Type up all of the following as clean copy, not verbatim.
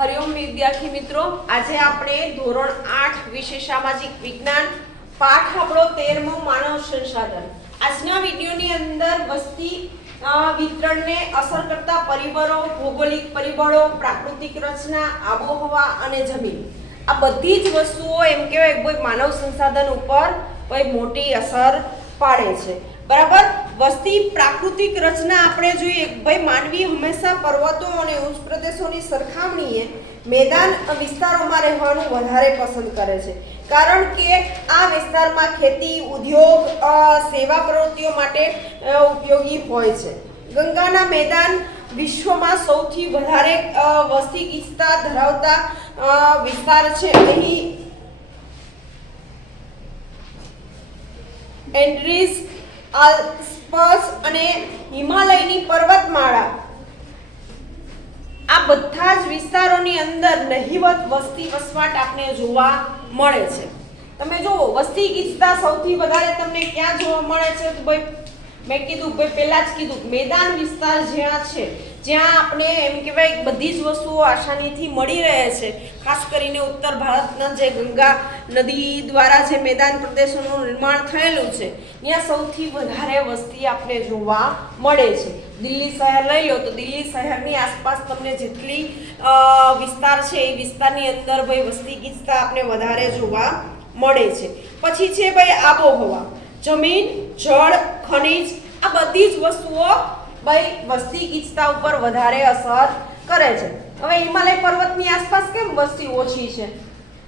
हरिओम विद्यार्थी मित्रों, आज आपणे धोरण 8 विषय सामाजिक विज्ञान पाठ आपणो 13मो मानव संसाधन। आजना विडियोनी अंदर वस्ती वितरण ने असर करता परिबळो, भौगोलिक परिबळो, प्राकृतिक रचना, आबोहवा अने जमीन आ बधी ज वस्तुओ एम कहेवाय कोई मानव संसाधन उपर कोई मोटी असर पाड़े छे। बराबर। वस्ती प्राकृतिक रचना આપણે જોઈએ ભાઈ માનવી હંમેશા પર્વતો અને ઉચ્ચ પ્રદેશોની સરખામણીએ મેદાન વિસ્તારોમાં રહેવાનું વધારે પસંદ કરે છે, કારણ કે આ વિસ્તારમાં ખેતી, ઉદ્યોગ, સેવા પ્રવૃત્તિઓ માટે ઉપયોગી હોય છે। ગંગાના મેદાન વિશ્વમાં સૌથી વધારે વસ્તી ગીચતા ધરાવતા વિસ્તાર છે। અહીં એન્ડ્રીઝ, આલ્પ્સ અને હિમાલયની પર્વતમાળા આ બધા જ વિસ્તારોની અંદર નહિવત વસ્તી વસવાટ આપણે જોવા મળે છે। તમે જુઓ વસ્તી ગીચતા સૌથી વધારે તમને ક્યાં જોવા મળે છે? તો ભાઈ મેં કીધું ભાઈ પહેલા જ કીધું મેદાન વિસ્તાર જ્યાં છે, જ્યાં આપણે એમ કહેવાય બધી જ વસ્તુઓ આસાનીથી મળી રહે છે। ખાસ કરીને ઉત્તર ભારતના જે ગંગા નદી દ્વારા જે મેદાન પ્રદેશોનું નિર્માણ થયેલું છે ત્યાં સૌથી વધારે વસ્તી આપણે જોવા મળે છે। દિલ્હી શહેર લઈ લો તો દિલ્હી શહેરની આસપાસ તમને જેટલી વિસ્તાર છે એ વિસ્તારની અંદર ભાઈ વસ્તી ગીચતા આપણે વધારે જોવા મળે છે। પછી છે ભાઈ આબોહવા, જમીન, જળ, ખનિજ આ બધી જ વસ્તુઓ ભાઈ વસ્તી ગીચતા ઉપર વધારે અસર કરે છે। હવે હિમાલય પર્વતની આસપાસ કેમ વસ્તી ઓછી છે?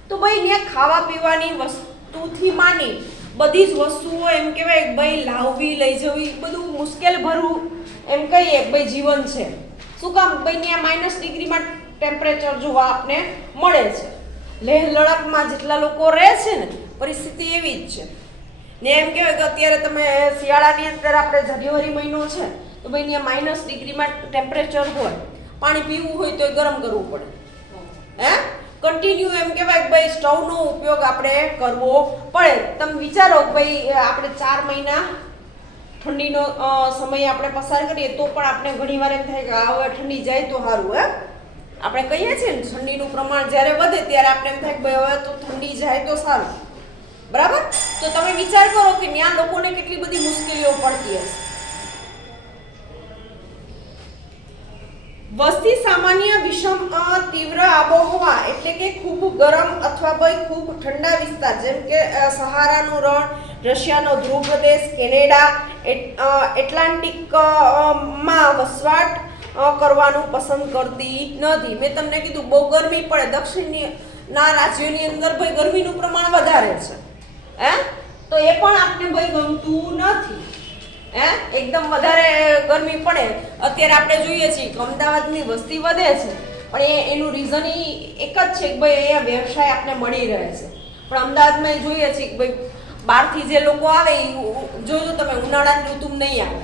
તો ભાઈ ત્યાં ખાવા પીવાની વસ્તુથી માંડી બધી જ વસ્તુઓ એમ કહેવાય ભાઈ લાવવી લઈ જવી બધું મુશ્કેલ ભરું એમ કહીએ ભાઈ જીવન છે। શું કામ? ભાઈ ત્યાં માઇનસ ડિગ્રીમાં ટેમ્પરેચર જોવા આપને મળે છે। લેહ લડાખમાં જેટલા લોકો રહે છે ને પરિસ્થિતિ એવી જ છે ને। એમ કહેવાય કે અત્યારે તમે શિયાળાની અંદર આપણે જાન્યુઆરી મહિનો છે તો ભાઈ ત્યાં માઇનસ ડિગ્રીમાં ટેમ્પરેચર હોય, પાણી પીવું હોય તો ગરમ કરવું પડે, કન્ટિન્યુ એમ કહેવાય ભાઈ સ્ટવનો ઉપયોગ આપણે કરવો પડે। તમે વિચારો ભાઈ આપણે 4 મહિના ઠંડીનો સમય આપણે પસાર કરીએ તો પણ આપણે ઘણીવાર એમ થાય કે હવે ઠંડી જાય તો સારું। આપણે કહીએ છીએ ને ઠંડીનું પ્રમાણ જ્યારે વધે ત્યારે આપણે એમ થાય કે ભાઈ હવે તો ઠંડી જાય તો સારું। બરાબર। તો તમે વિચાર કરો કે ત્યાં લોકોને કેટલી બધી મુશ્કેલીઓ પડતી હશે। વસ્તી સામાન્ય વિષમ તીવ્ર આબોહવા એટલે કે ખૂબ ગરમ અથવા ભાઈ ખૂબ ઠંડા વિસ્તાર જેમ કે સહારાનું રણ, રશિયાનો ધ્રુવ પ્રદેશ, કેનેડા, એટલાન્ટિક માં વસવાટ કરવાનું પસંદ કરતી નથી। મેં તમને કીધું બહુ ગરમી પડે, દક્ષિણના રાજ્યોની અંદર ભાઈ ગરમીનું પ્રમાણ વધારે છે, તો એ પણ આપણે ભાઈ ગમતું નથી। એકદમ વધારે ગરમી પડે અત્યારે આપણે જોઈએ છીએ કે અમદાવાદની વસ્તી વધે છે પણ એનું રીઝન એક જ છે કે ભાઈ અહીંયા વ્યવસાય આપણે મળી રહે છે, પણ અમદાવાદમાં જોઈએ છીએ કે ભાઈ બહારથી જે લોકો આવે એ જોજો તમે ઉનાળાની ઋતુમાં નહીં આવે।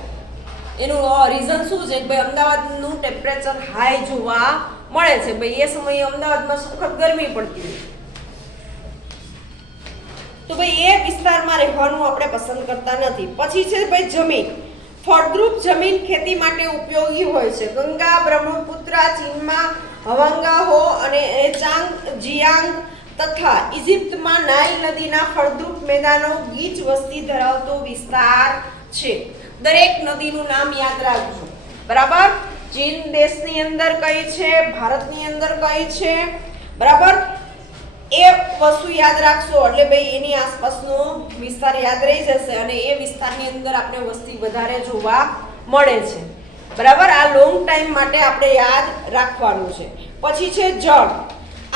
એનું રીઝન શું છે કે ભાઈ અમદાવાદનું ટેમ્પરેચર હાઈ જોવા મળે છે, ભાઈ એ સમયે અમદાવાદમાં સખત ગરમી પડતી હોય તો ભાઈ એ વિસ્તારમાં રહેવાનું આપણે પસંદ કરતા નથી। પછી છે ભાઈ જમીન, ફળદ્રુપ જમીન ખેતી માટે ઉપયોગી હોય છે। ગંગા, બ્રહ્મપુત્ર, ચીનમાં હવાંગાહો અને એચાંગ, જિયાંગ તથા ઇજિપ્તમાં નાઇલ નદીના ફળદ્રુપ મેદાનો ગીચ વસ્તી ધરાવતો વિસ્તાર છે। દરેક નદીનું નામ યાદ રાખજો। બરાબર। ચીન દેશની અંદર કઈ છે, ભારતની અંદર કઈ છે, બરાબર એ વસ્તુ યાદ રાખશો એટલે ભાઈ એની આસપાસનો વિસ્તાર યાદ રહી જશે અને એ વિસ્તારની અંદર આપણે વસ્તી વધારે જોવા મળે છે। બરાબર। આ લોંગ ટાઈમ માટે આપણે યાદ રાખવાનું છે। પછી છે જળ,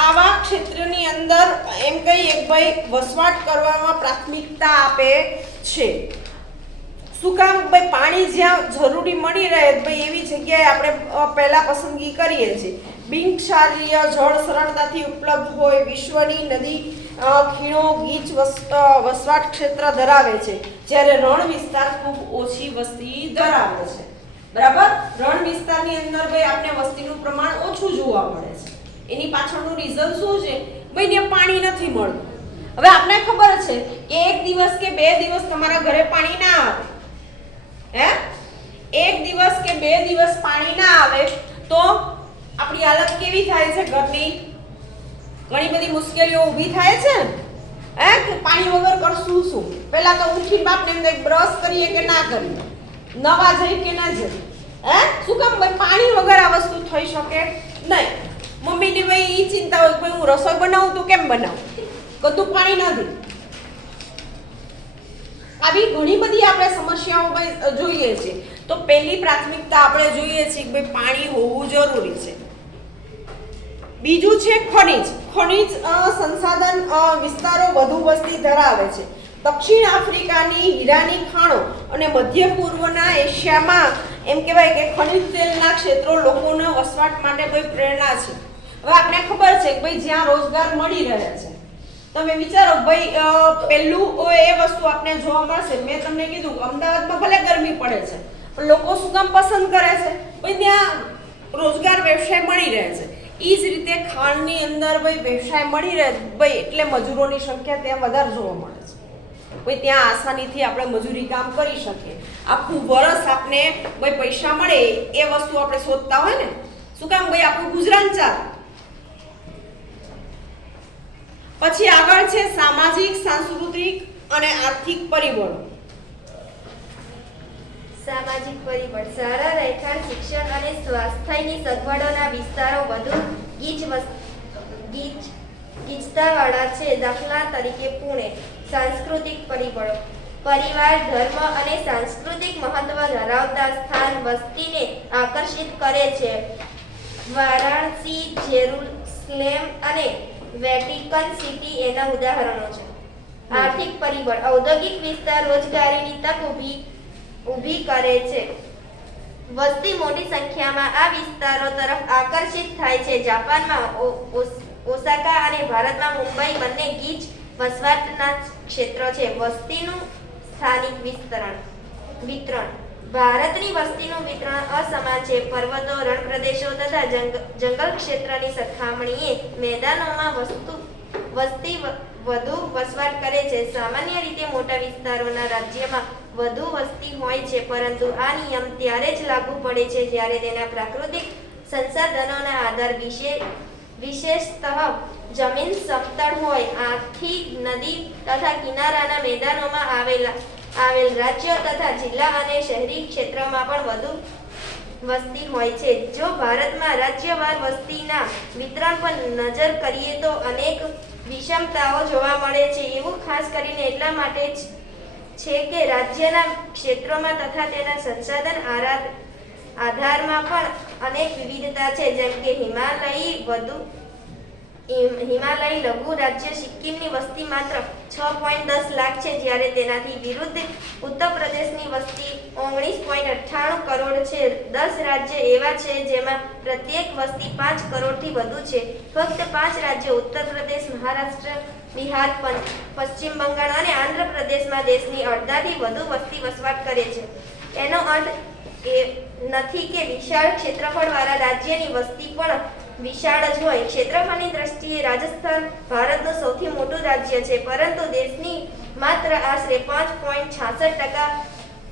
આવા ક્ષેત્રની અંદર એમ કહીએ કે ભાઈ વસવાટ કરવામાં પ્રાથમિકતા આપે છે। શું કામ? ભાઈ પાણી જ્યાં જરૂરી મળી રહે ભાઈ એવી જગ્યાએ આપણે પહેલા પસંદગી કરીએ છીએ। બિનક્ષારીય જળ સરળતાથી ઉપલબ્ધ હોય, વિશ્વની નદી ખીણો ગીચ વસવાટ ક્ષેત્ર ધરાવે છે, જ્યારે રણ વિસ્તાર ખૂબ ઓછી વસ્તી ધરાવે છે। બરાબર। રણ વિસ્તારની અંદર ભાઈ આપણે વસ્તીનું પ્રમાણ ઓછું જોવા મળે છે। એની પાછળનું રીઝન શું છે? ભાઈ ત્યાં પાણી નથી મળતું। હવે આપણે ખબર છે કે એક દિવસ કે 2 દિવસ તમારા ઘરે પાણી ના આવે, એક દિવસ કે 2 દિવસ પાણી ના આવે તો આપણી હાલત કેવી થાય છે ઘરની? ઘણી બધી મુશ્કેલીઓ ઊભી થાય છે હે કે પાણી વગર કરશું શું? પહેલા તો ઉઠીને બાપને એમ થાય બ્રશ કરીએ કે ના કરીએ, નવા જઈ કે ના જઈ, હે શું કામ ભાઈ પાણી વગર આ વસ્તુ થઈ શકે નહીં. મમ્મીની ભાઈ ઈ ચિંતા હોય ભાઈ હું રસોઈ બનાવું તો કેમ બનાવું, બધું પાણી નથી. આવી ઘણી બધી આપણે સમસ્યાઓ ભાઈ જોઈએ છે. તો પહેલી પ્રાથમિકતા આપણે જોઈએ છે કે ભાઈ પાણી હોવું જરૂરી છે. બીજું છે ખનિજ. ખનિજ સંસાધન વિસ્તારો વધુ વસ્તી ધરાવે છે. દક્ષિણ આફ્રિકાની હીરાની ખાણો અને મધ્ય પૂર્વના એશિયામાં એમ કહેવાય કે ખનિજ તેલના ક્ષેત્રો લોકોના વસવાટ માટે કોઈ પ્રેરણા છે. હવે આપણે ખબર છે કે ભાઈ જ્યાં રોજગાર મળી રહે છે, તમે વિચારો ભાઈ પહેલું એ વસ્તુ આપણે જોવા મળશે. મેં તમને કીધું અમદાવાદમાં ભલે ગરમી પડે છે પણ લોકો શું કામ પસંદ કરે છે? ભાઈ ત્યાં રોજગાર વ્યવસાય મળી રહે છે. એ જ રીતે ખાણની અંદર ભાઈ વ્યવસાય મળી રહે ભાઈ એટલે મજૂરોની સંખ્યા ત્યાં વધારે જોવા મળે છે. ભાઈ ત્યાં આસાનીથી આપણે મજૂરી કામ કરી શકીએ. આખું વરસ આપણે ભાઈ પૈસા મળે એ વસ્તુ આપણે શોધતા હોય ને, શું કામ ભાઈ આપણું ગુજરાન ચાલે. પછી આગળ છે સામાજિક, સાંસ્કૃતિક અને આર્થિક પરિબળો. સામાજિક પરિબળ. સારા રહેઠાણ, શિક્ષણ અને સ્વાસ્થ્યની સગવડોના વિસ્તારો વધુ ગીચતાવાળા છે. દાખલા તરીકે પુણે. સાંસ્કૃતિક પરિબળો. પરિવાર, ધર્મ અને સાંસ્કૃતિક મહત્વ ધરાવતા સ્થાન વસ્તીને આકર્ષિત કરે છે. વારાણસી, જેરુસલેમ અને વેટિકન સિટી એના ઉદાહરણો છે. આર્થિક પરિબળ. ઔદ્યોગિક વિસ્તાર રોજગારીની તક ઊભી કરે છે. વસ્તી મોટી સંખ્યામાં આ વિસ્તારો તરફ આકર્ષિત થાય છે. જાપાનમાં ઓસાકા અને ભારતમાં મુંબઈ બંને ગીચ વસવાટના ક્ષેત્રો છે. વસ્તીનું સ્થાનિક વિતરણ. ભારતની વસ્તીનું વિતરણ અસમાન છે. પર્વતો, રણપ્રદેશો તથા જંગલ ક્ષેત્રની સરખામણીએ મેદાનોમાં વસ્તી વધુ વસવાટ કરે છે. સામાન્ય રીતે મોટા વિસ્તારોના રાજ્યમાં વધુ વસ્તી હોય છે, પરંતુ આ નિયમ ત્યારે જ લાગુ પડે છે જ્યારે તેના પ્રાકૃતિક સંસાધનોના આધાર વિશેષતઃ જમીન સમતળ હોય. આથી નદી તથા કિનારાના મેદાનોમાં આવેલ રાજ્યો તથા જિલ્લા અને શહેરી ક્ષેત્રોમાં પણ વધુ વસ્તી હોય છે. જો ભારતમાં રાજ્યવાર વસ્તીના વિતરણ પર નજર કરીએ તો અનેક વિષમતાઓ જોવા મળે છે. એવું ખાસ કરીને એટલા માટે છે કે રાજ્યના ક્ષેત્રોમાં તથા તેના સંસાધન આધારમાં પણ અનેક વિવિધતા છે. જેમ કે હિમાલયી લઘુ રાજ્ય સિક્કિમની વસ્તી માત્ર 6.10 લાખ છે, જ્યારે તેનાથી વિરુદ્ધ ઉત્તર પ્રદેશની વસ્તી 19.98 કરોડ છે. 10 રાજ્ય એવા છે જેમાં પ્રત્યેક વસ્તી 5 કરોડથી વધુ છે. ફક્ત 5 રાજ્યો ઉત્તર પ્રદેશ, મહારાષ્ટ્ર, બિહાર, પશ્ચિમ બંગાળ અને આંધ્ર પ્રદેશમાં દેશની અડધાથી વધુ વસ્તી વસવાટ કરે છે. એનો અર્થ એ નથી કે વિશાળ ક્ષેત્રફળવાળા રાજ્યની વસ્તી પણ વિશાળ જ હોય. ક્ષેત્રફળની દ્રષ્ટિએ રાજસ્થાન ભારતનું સૌથી મોટું રાજ્ય છે, પરંતુ દેશની માત્ર આશરે 5.66%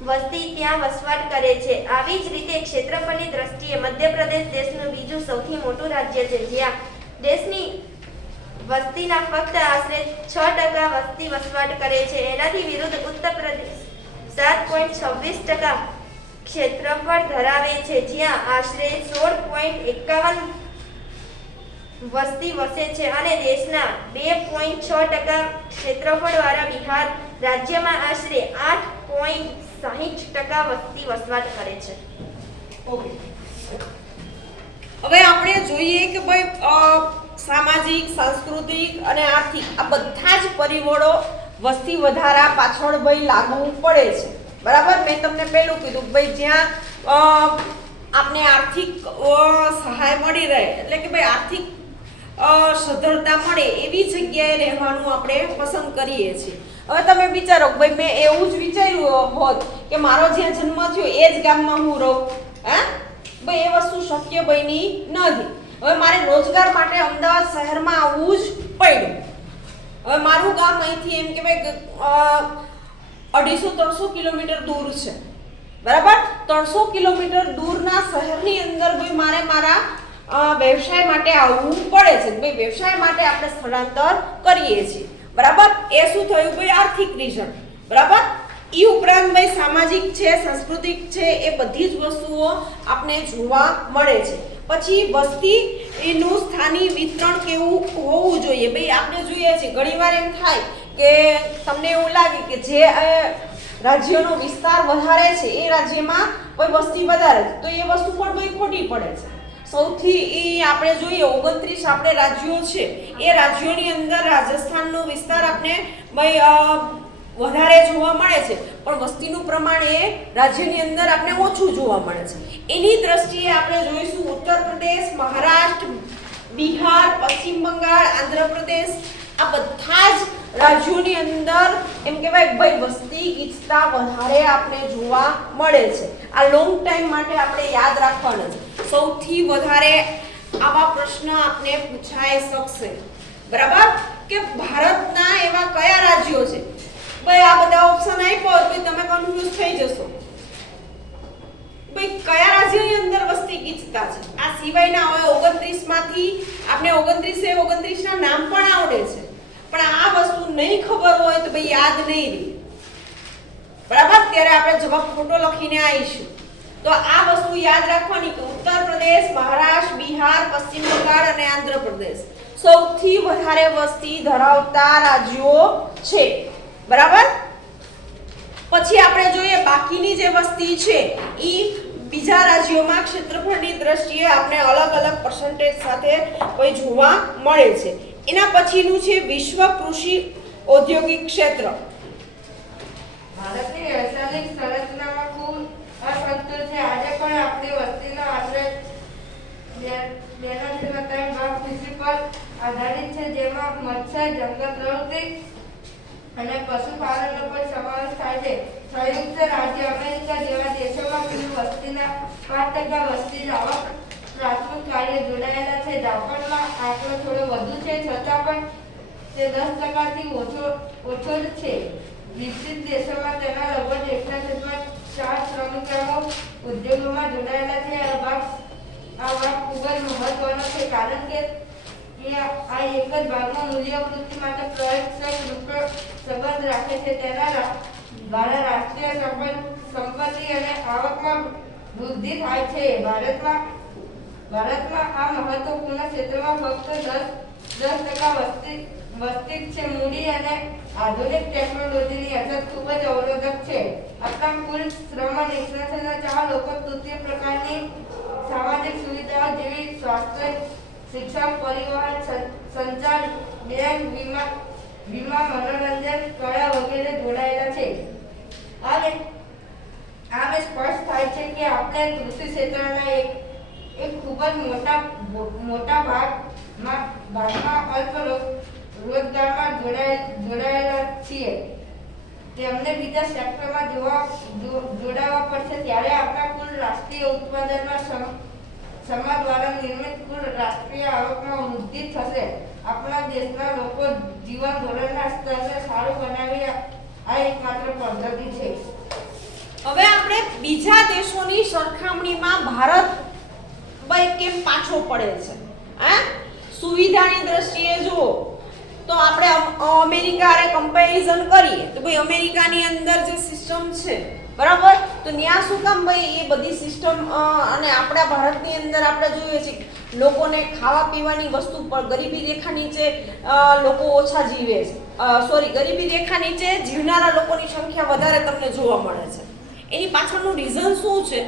વસ્તી ત્યાં વસવાટ કરે છે. આવી જ રીતે ક્ષેત્રફળની દ્રષ્ટિએ મધ્યપ્રદેશ દેશનું બીજું સૌથી મોટું રાજ્ય છે, જ્યાં દેશની વસ્તીના ફક્ત આશરે 6% વસ્તી વસવાટ કરે છે. એનાથી વિરુદ્ધ ઉત્તર પ્રદેશ 7.26% ક્ષેત્રફળ ધરાવે છે, જ્યાં આશરે 16.51% વસ્તી વસે છે, અને દેશના 2.6% ક્ષેત્રફળવાળા બિહાર રાજ્યમાં આશરે 8.60% વસ્તી વસવાટ કરે છે. હવે આપણે જોઈએ કે ભાઈ સામાજિક, સાંસ્કૃતિક અને આર્થિક આ બધા જ પરિબળો વસ્તી વધારા પાછળ ભાઈ લાગુ પડે છે. બરાબર, મેં તમને પહેલું કીધું ભાઈ જ્યાં આપને આર્થિક સહાય મળી રહે એટલે કે ભાઈ આર્થિક સદ્ધરતા મળે એવી જગ્યાએ રહેવાનું આપણે પસંદ કરીએ છીએ. હવે તમે વિચારો ભાઈ મેં એવું જ વિચાર્યું હોત કે મારો જ્યાં જન્મ થયો એ જ ગામમાં હું રહું, હે ભાઈ એ વસ્તુ શક્ય બની નથી. હવે મારે રોજગાર માટે અમદાવાદ શહેરમાં આવવું જ પડ્યું. હવે મારું ગામ અહીંથી એમ કે ભાઈ 250-300 કિલોમીટર દૂર છે. બરાબર, 300 કિલોમીટર દૂરના શહેરની અંદર ભાઈ મારે મારા વ્યવસાય માટે આવવું પડે છે ભાઈ, વ્યવસાય માટે આપણે સ્થળાંતર કરીએ છીએ, બરાબર. એ શું થયું ભાઈ? આર્થિક રીઝન, બરાબર. એ ઉપરાંત ભાઈ સામાજિક છે, સાંસ્કૃતિક છે, એ બધી જ વસ્તુઓ આપણે જોવા મળે છે. પછી વસ્તીનું સ્થાનિક વિતરણ કેવું હોવું જોઈએ ભાઈ? આપણે જોઈએ છીએ ઘણીવાર એમ થાય કે તમને એવું લાગે કે જે રાજ્યનો વિસ્તાર વધારે છે એ રાજ્યમાં કોઈ વસ્તી વધારે છે, તો એ વસ્તુ પણ ભાઈ ખોટી પડે છે. સૌથી આપણે જોઈએ 29 આપણે રાજ્યો છે, એ રાજ્યોની અંદર રાજસ્થાનનો વિસ્તાર આપણે ભાઈ વધારે જોવા મળે છે, પણ વસ્તીનું પ્રમાણ એ રાજ્યની અંદર આપણે ઓછું જોવા મળે છે. એની દ્રષ્ટિએ આપણે જોઈશું ઉત્તર પ્રદેશ, મહારાષ્ટ્ર, બિહાર, પશ્ચિમ બંગાળ, આંધ્રપ્રદેશ, આ બધા જ રાજ્યોની અંદર એમ કહેવાય ભાઈ વસ્તી ગીચતા વધારે આપણે જોવા મળે છે. આ લોંગ ટાઈમ માટે આપણે યાદ રાખવાનું છે. સૌથી વધારે આવા પ્રશ્ન આપણે પૂછાઈ શકશે, બરાબર, કે ભારતના એવા કયા રાજ્યો છે? ભાઈ આ બધા ઓપ્શન આપ્યો તો તમે કન્ફ્યુઝ થઈ જશો. ભાઈ કયા રાજ્યની અંદર વસ્તી ગીચતા છે? આ સિવાયના હવે 29 માંથી આપણે 29 ના નામ પણ આવડે છે, પણ આ વસ્તુ નહીં ખબર હોય તો ભાઈ યાદ નહીં રહે, બરાબર. ત્યારે આપણે જવાબ ખોટો લખીને આવીશું. તો આ વસ્તુ યાદ રાખવાની કે ઉત્તર પ્રદેશ, મહારાષ્ટ્ર, બિહાર, પશ્ચિમ બંગાળ અને આંધ્રપ્રદેશ સૌથી વધારે વસ્તી ધરાવતા રાજ્યો છે, બરાબર. પછી આપણે જોઈએ બાકીની જે વસ્તી છે એ બીજા રાજ્યોમાં ક્ષેત્રફળની દ્રષ્ટિએ આપણે અલગ અલગ પર્સન્ટેજ સાથે કોઈ જોવા મળે છે. એના પછીનું છે વિશ્વ કૃષિ ઔદ્યોગિક ક્ષેત્ર. ભારતની રાસાયણિક સંરચનામાં ખૂબ અસંતુલિત છે. આજે પણ આપણી વસ્તીનો આશરે 2.3 ભાગ કૃષિ પર આધારિત છે, જેમાં મત્સ્ય, જંગલ પ્રવૃત્તિ અને પશુપાલનનો પણ સમાવેશ થાય છે. સંયુક્ત રાજ્ય અમેરિકા જેવા દેશોમાં કુલ વસ્તીના 5% વસ્તી આવક પ્રાથમિક કાર્ય જોડાયેલા છે. જાપાનમાં આંકડો થોડો વધુ છે, છતાં પણ તે 10%થી ઓછો જ છે. વિકસિત દેશોમાં તેના લગભગ 1.4 શ્રમિકો ઉદ્યોગોમાં જોડાયેલા છે. આ ભાગ ખૂબ જ મહત્વનો છે, કારણ કે આ એક જ ભાગમાં મૂલ્યવૃદ્ધિ માટે પ્રયત્નશીલ રૂપે સંબંધ રાખે છે. તેના દ્વારા રાષ્ટ્રીય સંપત્તિ અને આવકમાં વૃદ્ધિ થાય છે. ભારતમાં આ મહત્વપૂર્ણ ક્ષેત્રમાં ફક્ત 10% વસ્તી છે. મૂડી અને આધુનિક ટેકનોલોજીની અછત ખૂબ જ અવરોધક છે. આપણા કુલ શ્રમમાં નિષ્ણાતોના 4 લોકો તૃતીય પ્રકારની સામાજિક સુવિધાઓ જેવી સ્વાસ્થ્ય, શિક્ષણ, પરિવહન, સંચાર, બેંક, વીમા, મનોરંજન, કળા વગેરે જોડાયેલા છે. આમ સ્પષ્ટ થાય છે કે આપણે કૃષિ ક્ષેત્રના એક ખૂબ જ મોટા ભાગમાં અલ્પ રોજગારમાં જોડાયેલા છીએ. તેમને બીજા સેક્ટરમાં જોડાવા પડશે, ત્યારે આપણા કુલ રાષ્ટ્રીય ઉત્પાદનમાં સમાજ દ્વારા નિર્મિત કુલ રાષ્ટ્રીય આવકમાં વૃદ્ધિ થશે. આપણા દેશના લોકો જીવન ધોરણના સ્તરને સારું બનાવી આ એકમાત્ર પદ્ધતિ છે. હવે આપણે બીજા દેશોની સરખામણીમાં ભારત ભાઈ કેમ પાછો પડે છે? સુવિધાની દ્રષ્ટિએ જુઓ તો આપણે અમેરિકા હારે કમ્પેરિઝન કરીએ તો ભાઈ અમેરિકાની અંદર જે સિસ્ટમ છે, બરાબર, તો ત્યાં શું કામ ભાઈ એ બધી સિસ્ટમ અને આપણા ભારતની અંદર આપણે જોઈએ છીએ લોકોને ખાવા પીવાની વસ્તુ પર ગરીબી રેખા નીચે લોકો ઓછા જીવે છે. ગરીબી રેખા નીચે જીવનારા લોકોની સંખ્યા વધારે તમને જોવા મળે છે. એની પાછળનું રીઝન શું છે?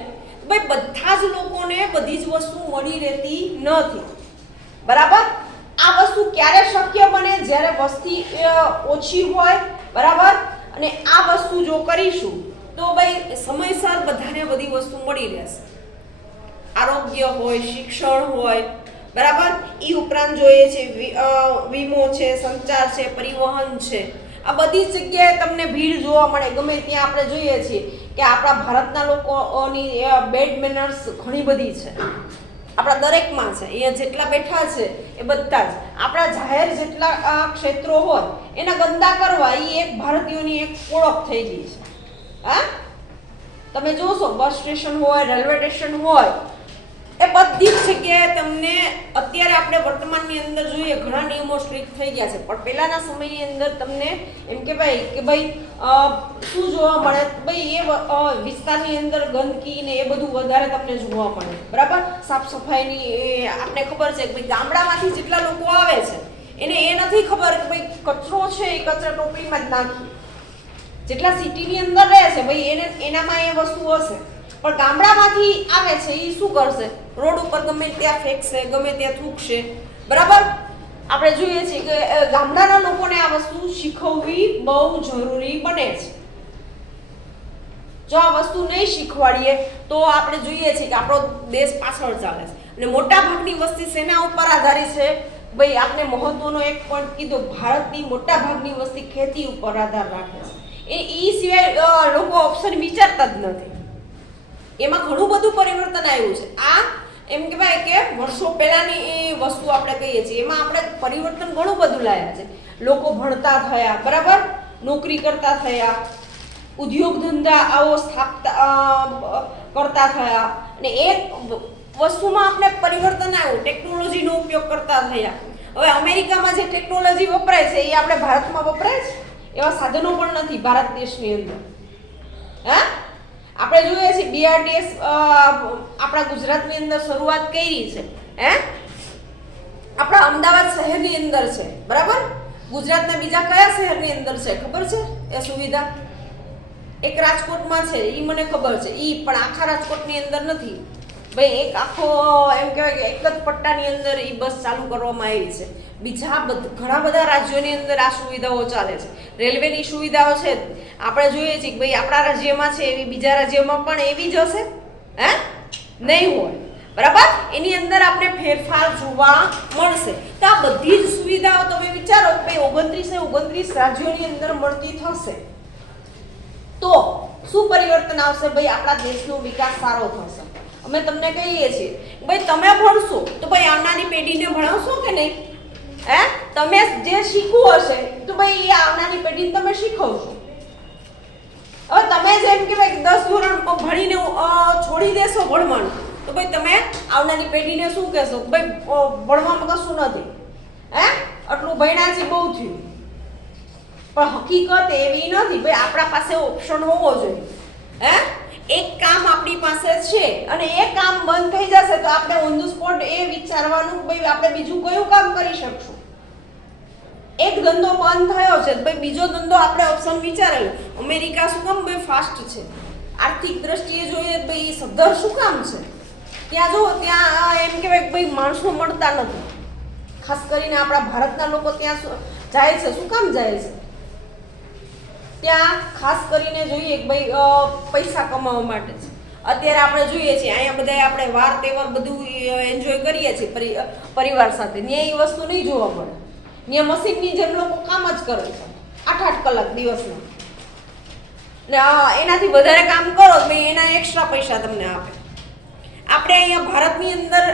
ભાઈ બધા જ લોકોને બધી જ વસ્તુ મળી રહેતી નથી, બરાબર. આ વસ્તુ ક્યારે શક્ય બને? જ્યારે વસ્તી ઓછી હોય, બરાબર, અને આ વસ્તુ જો કરીશું તો ભાઈ સમયસર બધાને બધી વસ્તુ મળી રહેશે. આરોગ્ય હોય, શિક્ષણ હોય, બરાબર. એ ઉપરાંત જોઈએ છે વીમો છે, સંચાર છે, પરિવહન છે. આ બધી જગ્યાએ તમને ભીડ જોવા મળે. ગમે ત્યાં આપણે જોઈએ છીએ કે આપણા ભારતના લોકોની બેડ મેનર્સ ઘણી બધી છે. આપણા દરેકમાં છે. અહીંયા જેટલા બેઠા છે એ બધા જ આપણા જાહેર જેટલા ક્ષેત્રો હોય એના ગંદા કરવા એ એક ભારતીયોની એક ઓળખ થઈ ગઈ છે. તમે જોશો બસ સ્ટેશન હોય, રેલવે સ્ટેશન હોય, એ બધી જ જગ્યાએ તમને અત્યારે આપણે વર્તમાનની અંદર જોઈએ ઘણા નિયમો સ્ટ્રિક્ટ થઈ ગયા છે, પણ પહેલાના સમયની અંદર તમને એમ કે ભાઈ શું જોવા મળે, ભાઈ એ વિસ્તારની અંદર ગંદકી ને એ બધું વધારે તમને જોવા મળે, બરાબર. સાફ સફાઈની આપણે ખબર છે કે ભાઈ ગામડામાંથી જેટલા લોકો આવે છે એને એ નથી ખબર કે ભાઈ કચરો છે એ કચરા ટોપલીમાં જ નાખી. જેટલા સિટીની અંદર રહે છે ભાઈ એનામાં એ વસ્તુ હશે, પણ ગામડામાંથી આવે છે એ શું કરશે, રોડ ઉપર ગમે ત્યાં ફેંકશે, ગમે ત્યાં થૂકશે, બરાબર. આપણે જોઈએ છીએ કે ગામડાના લોકોને આ વસ્તુ શીખવવી બહુ જરૂરી બને છે. જો આ વસ્તુ નહીં શીખવાડીએ તો આપણે જોઈએ છીએ કે આપણો દેશ પાછળ ચાલે છે. અને મોટા ભાગની વસ્તી શેના ઉપર આધારિત છે, ભાઈ આપણે મહત્વનો એક પોઈન્ટ કીધો, ભારતની મોટા ભાગની વસ્તી ખેતી ઉપર આધાર રાખે છે. એ સિવાય લોકો ઓપ્શન વિચારતા જ નથી. એમાં ઘણું બધું પરિવર્તન આવ્યું છે. આ એમ કહેવાય કે વર્ષો પહેલાની એ વસ્તુ આપણે કહીએ છીએ, એમાં આપણે પરિવર્તન ઘણું બધું લાવ્યા છે. લોકો ભણતા થયા, બરાબર, નોકરી કરતા થયા, ઉદ્યોગ ધંધા આવો સ્થાપતા કરતા થયા, અને એ વસ્તુમાં આપણે પરિવર્તન આવ્યું, ટેકનોલોજીનો ઉપયોગ કરતા થયા. હવે અમેરિકામાં જે ટેકનોલોજી વપરાય છે એ આપણે ભારતમાં વપરાય છે? એવા સાધનો પણ નથી ભારત દેશની અંદર. હા, આપણે જોઈએ છીએ BRTS આપણા ગુજરાતની અંદર શરૂઆત કરી છે. આપણા અમદાવાદ શહેરની અંદર છે, બરાબર. ગુજરાતના બીજા કયા શહેરની અંદર છે ખબર છે એ સુવિધા? એક રાજકોટમાં છે, એ મને ખબર છે, એ પણ આખા રાજકોટની અંદર નથી ભાઈ. એક આખો એમ કહેવાય કે એક જ પટ્ટાની અંદર એ બસ ચાલુ કરવામાં આવી છે. બીજા ઘણા બધા રાજ્યોની અંદર આ સુવિધાઓ ચાલે છે. રેલવેની સુવિધાઓ છે, આપણે જોઈએ છીએ કે ભાઈ આપણા રાજ્યમાં છે એવી બીજા રાજ્યોમાં પણ એવી જ હશે? નહીં હોય, બરાબર. એની અંદર આપણે ફેરફાર જોવા મળશે. તો આ બધી જ સુવિધાઓ તમે વિચારો કે ભાઈ 29 રાજ્યોની અંદર મળતી થશે તો શું પરિવર્તન આવશે? ભાઈ આપણા દેશનો વિકાસ સારો થશે. અમે તમને કહીએ છીએ ભાઈ તમે ભણશો તો ભાઈ આવનારી પેઢીને ભણાવશો કે નહીં? તમે જે શીખવું હશે તો ભાઈ એ આવનારી પેઢીને તમે શીખવશો. હવે તમે જેમ કે ભાઈ 10 ધોરણ ભણીને છોડી દેશો ભણવાનું તો ભાઈ તમે આવનારી પેઢીને શું કહેશો? ભાઈ ભણવામાં કશું નથી, આટલું ભણ્યા છે બહુ થયું. પણ હકીકત એવી નથી ભાઈ. આપણા પાસે ઓપ્શન હોવો જોઈએ. એક કામ આપણી પાસે છે અને એ કામ બંધ થઈ જશે તો આપણે ઓન ધ સ્પોટ એ વિચારવાનું ભાઈ આપણે બીજું કયું કામ કરી શકશું. એક ધંધો બંધ થયો છે ભાઈ બીજો ધંધો આપણે ઓપ્શન વિચારેલો. અમેરિકા શું કામ ભાઈ ફાસ્ટ છે, આર્થિક દ્રષ્ટિએ જોઈએ ભાઈ સદ્ધર શું કામ છે? ત્યાં જો ત્યાં એમ કહેવાય ભાઈ માણસો મળતા નથી. ખાસ કરીને આપણા ભારતના લોકો ત્યાં જાય છે, શું કામ જાય છે? ત્યાં ખાસ કરીને જોઈએ કે ભાઈ પૈસા કમાવા માટે છે. અત્યારે આપણે જોઈએ છીએ અહીંયા બધા આપણે વાર તહેવાર બધું એન્જોય કરીએ છીએ પરિવાર સાથે. ત્યાં એ વસ્તુ નહીં જોવા મળે. ત્યાં મશીનની જેમ લોકો કામ જ કરે છે 8-8 કલાક દિવસના, ને એનાથી વધારે કામ કરો તો એના એક્સ્ટ્રા પૈસા તમને આપે. આપણે અહીંયા ભારતની અંદર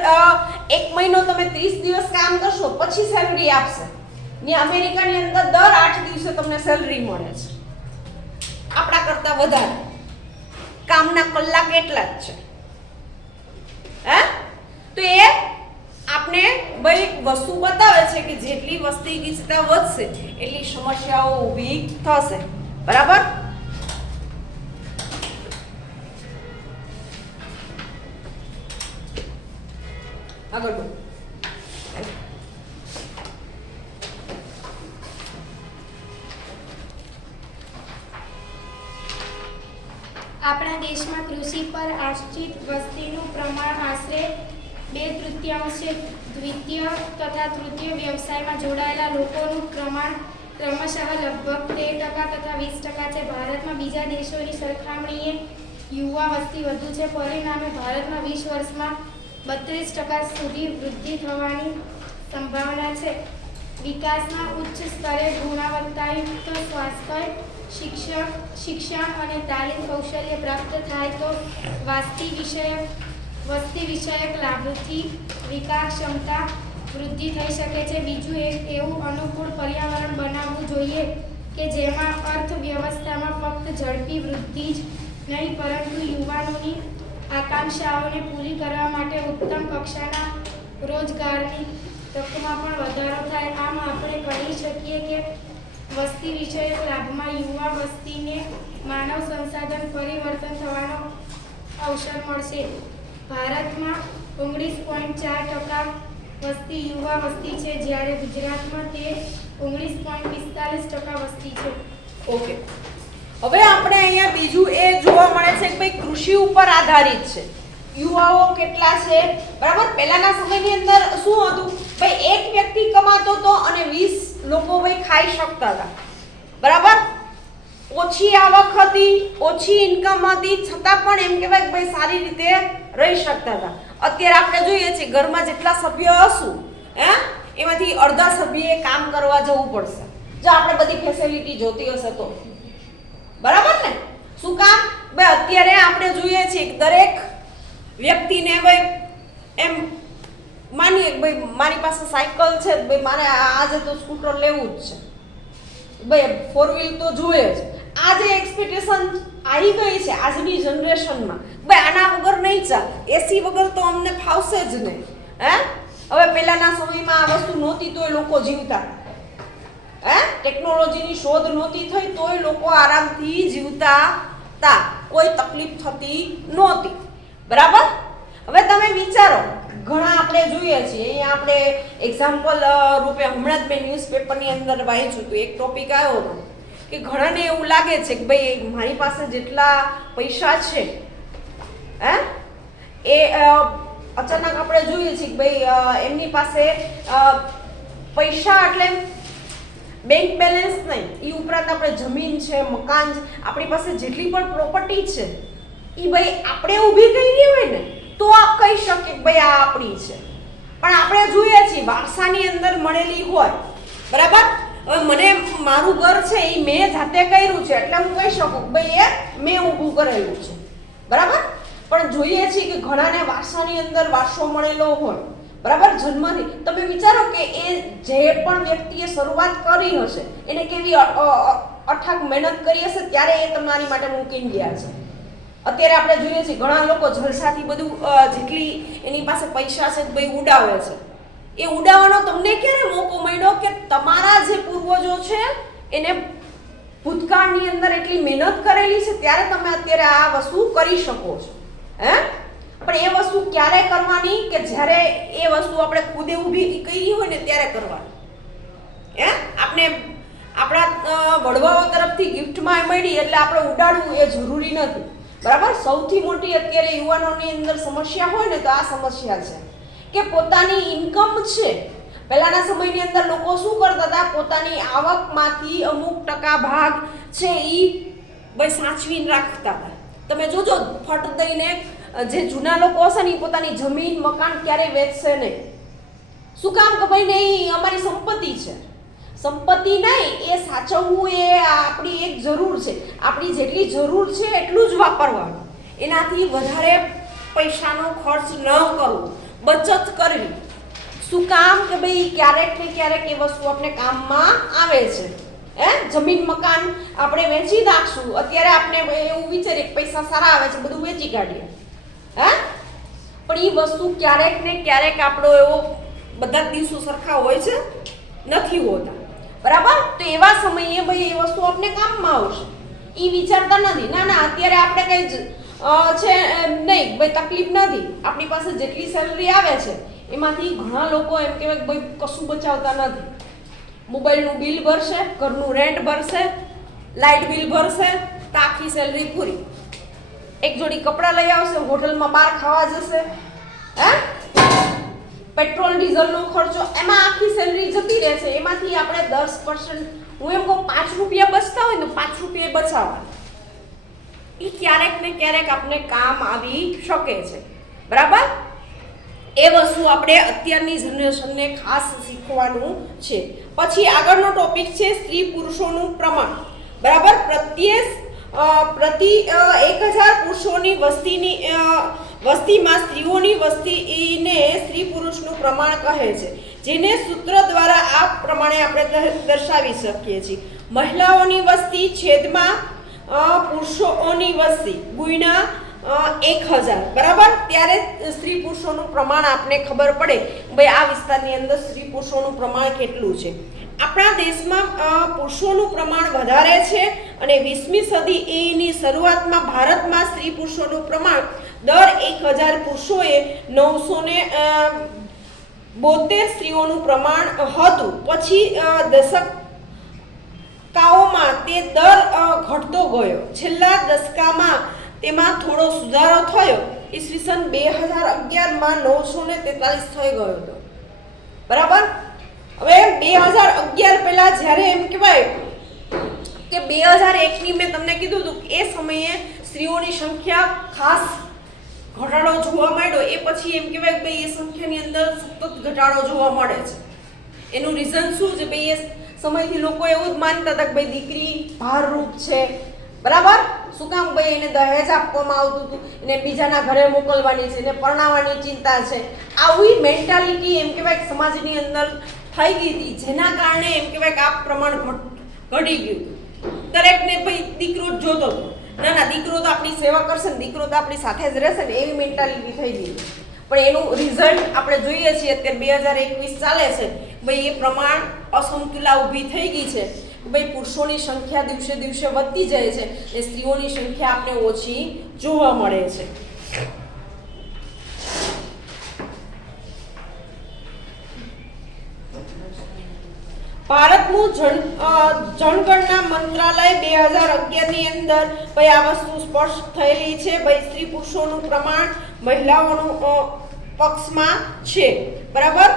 1 મહિનો તમે 30 દિવસ કામ કરશો પછી સેલરી આપશે. ત્યાં અમેરિકાની અંદર દર 8 દિવસે તમને સેલરી મળે છે. આપણા કરતા વધારે કામના કલાક એટલા જ છે. તો એ આપણે ભાઈ વસ્તુ બતાવે છે કે જેટલી વસ્તી ગીચતા વધશે એટલી સમસ્યાઓ ઊભી થશે, બરાબર. આગળ બોલો. આપણા દેશમાં કૃષિ પર આશ્રિત વસ્તીનું પ્રમાણ આશરે 2/3 છે. દ્વિતીય તથા તૃતીય વ્યવસાયમાં જોડાયેલા લોકોનું પ્રમાણ ક્રમશઃ લગભગ 13% તથા 20% છે. ભારતમાં બીજા દેશોની સરખામણીએ યુવા વસ્તી વધુ છે. પરિણામે ભારતમાં 20 વર્ષમાં 32% સુધી વૃદ્ધિ થવાની સંભાવના છે. વિકાસના ઉચ્ચ સ્તરે ગુણવત્તાયુક્ત સ્વાસ્થ્ય, શિક્ષણ અને તાલીમ કૌશલ્ય પ્રાપ્ત થાય તો વસ્તી વિષયક લાભથી વિકાસ ક્ષમતા વૃદ્ધિ થઈ શકે છે. બીજું એક એવું અનુકૂળ પર્યાવરણ બનાવવું જોઈએ કે જેમાં અર્થવ્યવસ્થામાં ફક્ત ઝડપી વૃદ્ધિ જ નહીં પરંતુ યુવાનોની આકાંક્ષાઓને પૂરી કરવા માટે ઉત્તમ કક્ષાના રોજગારની તકમાં પણ વધારો થાય. આમ આપણે કહી શકીએ કે વસ્તી વિષયક લાભમાં યુવા વસ્તીને માનવ સંસાધન પરિવર્તન થવાનો અવસર મળશે. ભારતમાં 19.4% વસ્તી યુવા વસ્તી છે, જ્યારે ગુજરાતમાં તે 19.45% વસ્તી છે. ઓકે, હવે આપણે અહીંયા બીજું એ જોવા મળે છે કે ભાઈ કૃષિ ઉપર આધારિત છે. યુવાઓ કેટલા છે, બરાબર? પહેલાના સમયની અંદર શું હતું, ભાઈ એક વ્યક્તિ કમાતો હતો અને 20 લોકો ભાઈ ખાઈ શકતા હતા, બરાબર? ઓછી આવક હતી, ઓછી ઇન્કમ હતી, છતાં પણ એમ કહેવાય કે ભાઈ સારી રીતે રહી શકતા હતા. અત્યારે આપણે જોઈએ છીએ ઘરમાં જેટલા સભ્ય હશું, એમાંથી અડધા સભ્યએ કામ કરવા જવું પડશે જો આપણે બધી ફેસિલિટી જોતી હશે તો, બરાબર ને? શું કામ? ભાઈ અત્યારે આપણે જોઈએ છીએ કે દરેક વ્યક્તિને ભાઈ એમ માનીએ કે ભાઈ મારી પાસે સાયકલ છે, ભાઈ મારે આજે તો સ્કૂટર લેવું જ છે, ભાઈ 4 વ્હીલ તો જોઈએ જ. આ જે એક્સપેક્ટેશન આવી ગઈ છે આજની જનરેશનમાં, ભાઈ આના વગર નહીં ચાલે, એસી વગર તો અમને ફાવશે જ નહીં. હવે પહેલાના સમયમાં આ વસ્તુ નહોતી તોય લોકો જીવતા, ટેકનોલોજીની શોધ નહોતી થઈ તોય લોકો આરામથી જીવતા હતા, કોઈ તકલીફ થતી નહોતી, બરાબર? હવે તમે વિચારો, ઘણા આપણે જોઈએ છીએ અહીંયા આપણે એક્ઝામ્પલ રૂપે હમણાં જ મેં ન્યૂઝપેપરની અંદર વાંચ્યું હતું, એક ટોપિક આવ્યો હતો કે ઘણાને એવું લાગે છે કે ભાઈ મારી પાસે જેટલા પૈસા છે એ અચાનક આપણે જોઈએ છીએ કે ભાઈ એમની પાસે પૈસા એટલે બેંક બેલેન્સ નહીં, એ ઉપરાંત આપણે જમીન છે, મકાન છે, આપણી પાસે જેટલી પણ પ્રોપર્ટી છે એ ભાઈ આપણે ઊભી કરી હોય ને તો આ કહી શકીએ કે ભાઈ આ આપણી છે. પણ આપણે જોઈએ છીએ વારસાની અંદર મળેલી હોય, બરાબર? હવે મને મારું ઘર છે એ મેં જાતે કર્યું છે એટલે હું કહી શકું કે ભાઈ એ મેં ઊભું કરેલું છે, બરાબર? પણ જોઈએ છીએ કે ઘણાને વારસાની અંદર વારસો મળેલો હોય, બરાબર? જન્મથી. તમે વિચારો કે એ જે પણ વ્યક્તિએ શરૂઆત કરી હશે એને કેવી અથાગ મહેનત કરી હશે, ત્યારે એ તમારી માટે મૂકી ગયા છે. અત્યારે આપણે જોઈએ છીએ ઘણા લોકો જલસાથી બધું જેટલી એની પાસે પૈસા છે ભાઈ ઉડાવે છે. એ ઉડાવવાનો તમને ક્યારે મોકો મળ્યો કે તમારા જે પૂર્વજો છે એને ભૂતકાળની અંદર એટલી મહેનત કરેલી છે ત્યારે તમે અત્યારે આ વસ્તુ કરી શકો છો. પણ એ વસ્તુ ક્યારે કરવાની કે જ્યારે એ વસ્તુ આપણે ખુદે ઊભી કરી હોય ને ત્યારે કરવાની. આપણે આપણા વડવાઓ તરફથી ગિફ્ટમાં મળી એટલે આપણે ઉડાડવું એ જરૂરી નથી, બરાબર? સૌથી મોટી અત્યારે યુવાનોની અંદર સમસ્યા હોય ને તો આ સમસ્યા છે કે પોતાની ઇન્કમ છે. પહેલાના સમયની અંદર લોકો શું કરતા હતા, પોતાની આવકમાંથી અમુક ટકા ભાગ છે એ ભાઈ સાચવીને રાખતા હતા. તમે જોજો ફટ દઈને જે જૂના લોકો હશે ને એ પોતાની જમીન મકાન ક્યારેય વેચશે નહીં. શું કામ કે ભાઈ નહીં, અમારી સંપત્તિ છે. સંપત્તિ નહીં, એ સાચવવું એ આપણી એક જરૂર છે. આપણી જેટલી જરૂર છે એટલું જ વાપરવાનું, એનાથી વધારે પૈસાનો ખર્ચ ન કરવો, બચત કરવી. શું કામ કે ભાઈ ક્યારેક ને ક્યારેક એ વસ્તુ આપણે કામમાં આવે છે. જમીન મકાન આપણે વેચી નાખશું, અત્યારે આપણે એવું વિચારીએ કે પૈસા સારા આવે છે બધું વેચી કાઢીએ, પણ એ વસ્તુ ક્યારેક ને ક્યારેક આપણો એવો બધા જ દિવસો સરખા હોય છે, નથી હોતા, બરાબર? તો એવા સમયે ભાઈ એ વસ્તુ આપણે કામમાં આવશે એ વિચારતા નથી. ના, અત્યારે આપણે કઈ છે નહીં ભાઈ, તકલીફ નથી, આપણી પાસે જેટલી સેલરી આવે છે એમાંથી ઘણા લોકો એમ કહેવાય ભાઈ કશું બચાવતા નથી. મોબાઈલનું બિલ ભરશે, ઘરનું રેન્ટ ભરશે, લાઇટ બિલ ભરશે તો આખી સેલરી પૂરી. એક જોડી કપડાં લઈ આવશે, હોટલમાં બહાર ખાવા જશે, પેટ્રોલ ડીઝલનો ખર્ચો, એમાં આખી સેલરી જતી રહેશે. એમાંથી આપણે 10%, હું એમ કહું 5 રૂપિયા બચતા હોય ને 5 રૂપિયા બચાવવા, એ ક્યારેક ને ક્યારેક આપણે કામ આવી શકે છે, બરાબર? એ વસ્તુ આપણે અત્યારની જનરેશનને ખાસ શીખવાનું છે. પછી આગળનો ટોપિક છે સ્ત્રી પુરુષોનું પ્રમાણ, બરાબર? પ્રતિ 1000 પુરુષોની વસ્તીમાં સ્ત્રીઓની વસ્તીને સ્ત્રી પુરુષનું પ્રમાણ કહે છે, જેને સૂત્ર દ્વારા આ પ્રમાણે આપણે દર્શાવી શકીએ છીએ. મહિલાઓની વસ્તી છેદમાં પુરુષોની વસ્તી ગુણ્યા 1000, બરાબર? ત્યારે સ્ત્રી પુરુષોનું પ્રમાણ આપને ખબર પડે ભાઈ આ વિસ્તારની અંદર સ્ત્રી પુરુષોનું પ્રમાણ કેટલું છે. આપણા દેશમાં પુરુષોનું પ્રમાણ વધારે છે અને 20મી સદી એની શરૂઆતમાં ભારતમાં સ્ત્રી પુરુષોનું પ્રમાણ દર 1000 પુરુષોએ 972 સ્ત્રીઓનું પ્રમાણ હતું. પછી દશકાઓમાં તે દર ઘટતો ગયો. છેલ્લા દશકામાં તેમાં થોડો સુધારો થયો. ઈસવીસન 2011માં 943 થઈ ગયો હતો, બરાબર? હવે 2011 પહેલા જ્યારે એમ કહેવાય કે 2001ની મેં તમને કીધું હતું એ સમયે સ્ત્રીઓની સંખ્યા ખાસ ઘટાડો જોવા મળ્યો. એ પછી એમ કહેવાય કે ભાઈ એ સંખ્યાની અંદર સતત ઘટાડો જોવા મળે છે. એનું રીઝન શું છે? ભાઈ એ સમયથી લોકો એવું જ માનતા હતા કે ભાઈ દીકરી ભારરૂપ છે, બરાબર? શું કામ? ભાઈ એને દહેજ આપવામાં આવતું હતું, એને બીજાના ઘરે મોકલવાની છે, એને પરણાવવાની ચિંતા છે. આવી મેન્ટાલિટી એમ કહેવાય કે સમાજની અંદર થઈ ગઈ હતી, જેના કારણે એમ કહેવાય કે આ પ્રમાણ ઘટી ગયું હતું. દરેકને ભાઈ દીકરો જ જોતો હતો. ના, દીકરો તો આપણી સેવા કરશે ને, દીકરો તો આપણી સાથે જ રહેશે ને, એવી મેન્ટાલિટી થઈ ગઈ. પણ એનું રિઝલ્ટ આપણે જોઈએ છીએ અત્યારે 2021 ચાલે છે. ભાઈ એ પ્રમાણ અસમતુલા ઊભી થઈ ગઈ છે. ભાઈ પુરુષોની સંખ્યા દિવસે દિવસે વધતી જાય છે અને સ્ત્રીઓની સંખ્યા આપણે ઓછી જોવા મળે છે. ભારતનું જનગણના મંત્રાલય 2011ની અંદર ભાઈ આ વસ્તુ સ્પષ્ટ થયેલી છે. ભાઈ સ્ત્રી પુરુષોનું પ્રમાણ મહિલાઓનું પક્ષમાં છે, બરાબર?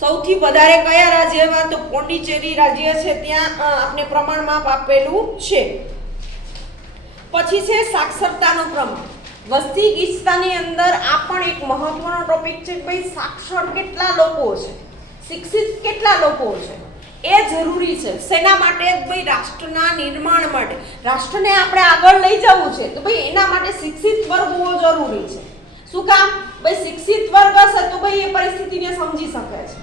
સૌથી વધારે કયા રાજ્યમાં? તો પોંડિચેરી રાજ્ય છે, ત્યાં આપણે પ્રમાણમાં આપેલું છે. પછી છે સાક્ષરતાનું પ્રમાણ. વસ્તી ગીચતાની અંદર આ પણ એક મહત્વનો ટોપિક છે. ભાઈ સાક્ષર કેટલા લોકો છે, શિક્ષિત કેટલા લોકો છે, એ જરૂરી છે. શેના માટે? ભાઈ રાષ્ટ્રના નિર્માણ માટે. રાષ્ટ્રને આપણે આગળ લઈ જવું છે તો ભાઈ એના માટે શિક્ષિત વર્ગ હોવો જરૂરી છે. શું કામ? ભાઈ શિક્ષિત વર્ગ હશે તો ભાઈ એ પરિસ્થિતિને સમજી શકે છે.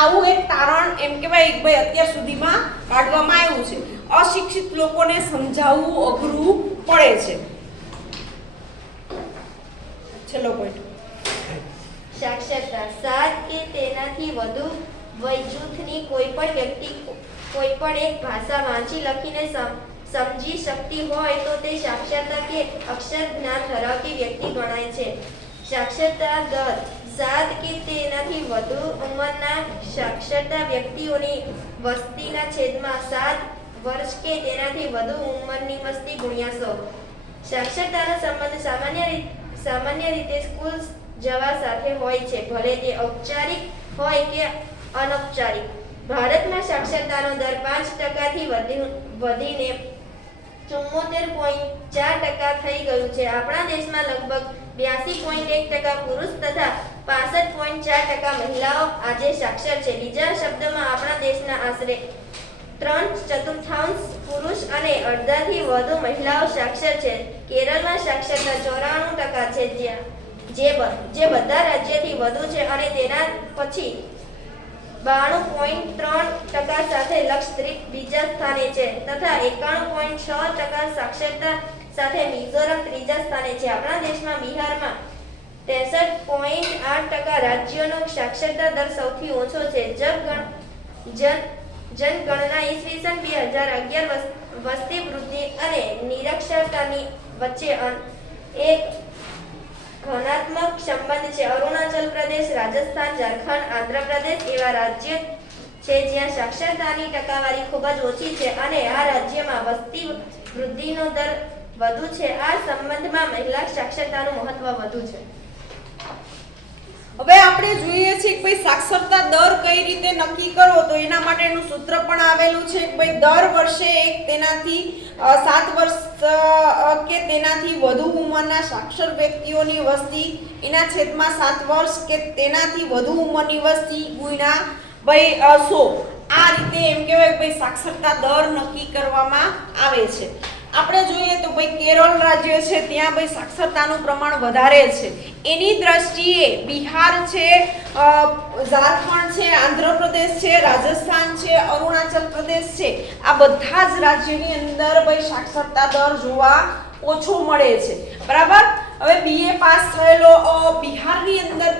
આવું એક તારણ એમ કહેવાય ભાઈ અત્યાર સુધીમાં કાઢવામાં આવ્યું છે. અશિક્ષિત લોકોને સમજાવવું અઘરું પડે છે. છેલ્લો પોઈન્ટ, સાક્ષરતા. 7 કે તેનાથી વધુ વયજૂથની કોઈ પણ વ્યક્તિ કોઈ પણ એક ભાષા વાંચી લખીને સમજી શકતી હોય તો તે સાક્ષરતા કે અક્ષર જ્ઞાન ધરાવતી વ્યક્તિ ગણાય છે. સાક્ષરતા દર. 7 કે તેનાથી વધુ ઉંમરના સાક્ષરતા વ્યક્તિઓની વસ્તીના છેદમાં 7 વર્ષ કે તેનાથી વધુ ઉંમરની વસ્તી ગુણ્યા 100. સાક્ષરતાનો સંબંધ સામાન્ય રીતે સ્કૂલ જવા સાથે હોય છે, ભલે તે ઔપચારિક હોય કે અનૌપચારિક. ભારતમાં સાક્ષરતાનો દર 5%થી વધીને 74.4% થઈ ગયું છે. આપણા દેશમાં લગભગ 82.1% પુરુષ તથા 65.4% મહિલાઓ આજે સાક્ષર છે. બીજા શબ્દોમાં આપણા દેશના આશરે 3/4 પુરુષ અને અડધાથી વધુ મહિલાઓ સાક્ષર છે. કેરળમાં સાક્ષરતા 94% છે, જે બધા રાજ્યથી વધુ છે અને તેના પછી 92.3% સાથે લક્ષદ્વીપ બીજા સ્થાને છે તથા 91.6% સાક્ષરતા સાથે મિઝોરમ ત્રીજા સ્થાને છે. આપણા દેશમાં બિહારમાં 63.8% રાજ્યોનો સાક્ષરતા દર સૌથી ઓછો છે. જનગણના ઈસવીસન 2011 વસ્તી વૃદ્ધિ અને નિરક્ષરતાની વચ્ચે એક ઘનાત્મક સંબંધ છે. અરુણાચલ પ્રદેશ, રાજસ્થાન, ઝારખંડ, આંધ્રપ્રદેશ એવા રાજ્ય છે જ્યાં સાક્ષરતાની ટકાવારી ખૂબ જ ઓછી છે અને આ રાજ્યમાં વસ્તી વૃદ્ધિનો દર વધુ છે. આ સંબંધમાં મહિલા સાક્ષરતાનું મહત્વ વધુ છે. હવે આપણે જોઈએ છીએ કે ભાઈ સાક્ષરતા દર કઈ રીતે નક્કી કરવો, તો એના માટેનું સૂત્ર પણ આવેલું છે કે ભાઈ દર વર્ષે એક તેનાથી 7 વર્ષ કે તેનાથી વધુ ઉંમરના સાક્ષર વ્યક્તિઓની વસ્તી એના છેદમાં 7 વર્ષ કે તેનાથી વધુ ઉંમરની વસ્તી ગુણ્યા ભાઈ 100. આ રીતે એમ કહેવાય કે ભાઈ સાક્ષરતા દર નક્કી કરવામાં આવે છે. આપણે જોઈએ તો ભાઈ કેરળ રાજ્ય છે, ત્યાં ભાઈ સાક્ષરતાનું પ્રમાણ વધારે છે. એની દ્રષ્ટિએ બિહાર છે, ઝારખંડ છે, આંધ્રપ્રદેશ છે, રાજસ્થાન છે, અરુણાચલ પ્રદેશ છે, આ બધા જ રાજ્યની અંદર ભાઈ સાક્ષરતા દર જોવા ઓછો મળે છે, બરાબર. હવે BA પાસ થયેલો બિહારની અંદર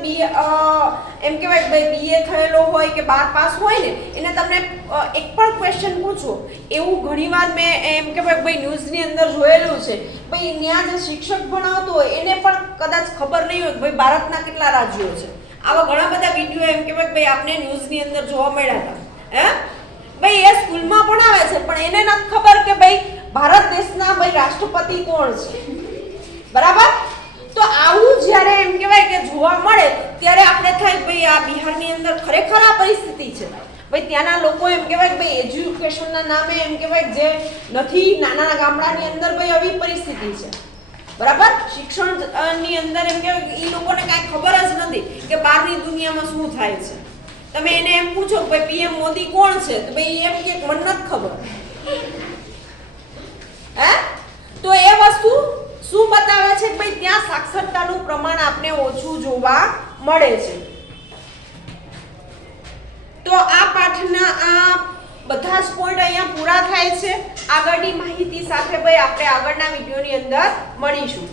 એમ કહેવાય ભાઈ BA થયેલો હોય કે 12 પાસ હોય ને એને તમને એક પણ ક્વેશ્ચન પૂછો એવું ઘણીવાર મેં એમ કે ભાઈ ન્યૂઝની અંદર જોયેલું છે. ભાઈ ત્યાં જે શિક્ષક ભણાવતો હોય એને પણ કદાચ ખબર નહીં હોય કે ભાઈ ભારતના કેટલા રાજ્યો છે. આવા ઘણા બધા વિડીયો એમ કે ભાઈ આપણે ન્યૂઝની અંદર જોવા મળ્યા હતા. ભાઈ એ સ્કૂલમાં ભણાવે છે પણ એને નથી ખબર કે ભાઈ ભારત દેશના ભાઈ રાષ્ટ્રપતિ કોણ છે, બરાબર. તો આવું જ્યારે એમ કહેવાય કે જોવા મળે ત્યારે આપણે થાય ભાઈ આ બિહારની અંદર ખરેખર આ પરિસ્થિતિ છે. ભાઈ ત્યાંના લોકો એમ કહેવાય ભાઈ એજ્યુકેશનના નામે એમ કહેવાય જે નથી નાના ગામડાની અંદર ભાઈ આવી પરિસ્થિતિ છે, બરાબર. શિક્ષણની અંદર એમ કહેવાય એ લોકોને કાંઈ ખબર જ નથી કે બહારની દુનિયામાં શું થાય છે. તમે એને એમ પૂછો કે ભાઈ PM મોદી કોણ છે તો ભાઈ એમ કે મને નથી ખબર. તો એ વસ્તુ શું બતાવે છે કે ભાઈ ત્યાં સાક્ષરતાનું પ્રમાણ આપણે ઓછું જોવા મળે છે. તો આ પાઠના આ બધા જ પોઈન્ટ અહીંયા પૂરા થાય છે. આગળની માહિતી સાથે ભાઈ આપણે આગળના વિડીયોની અંદર મળીશું.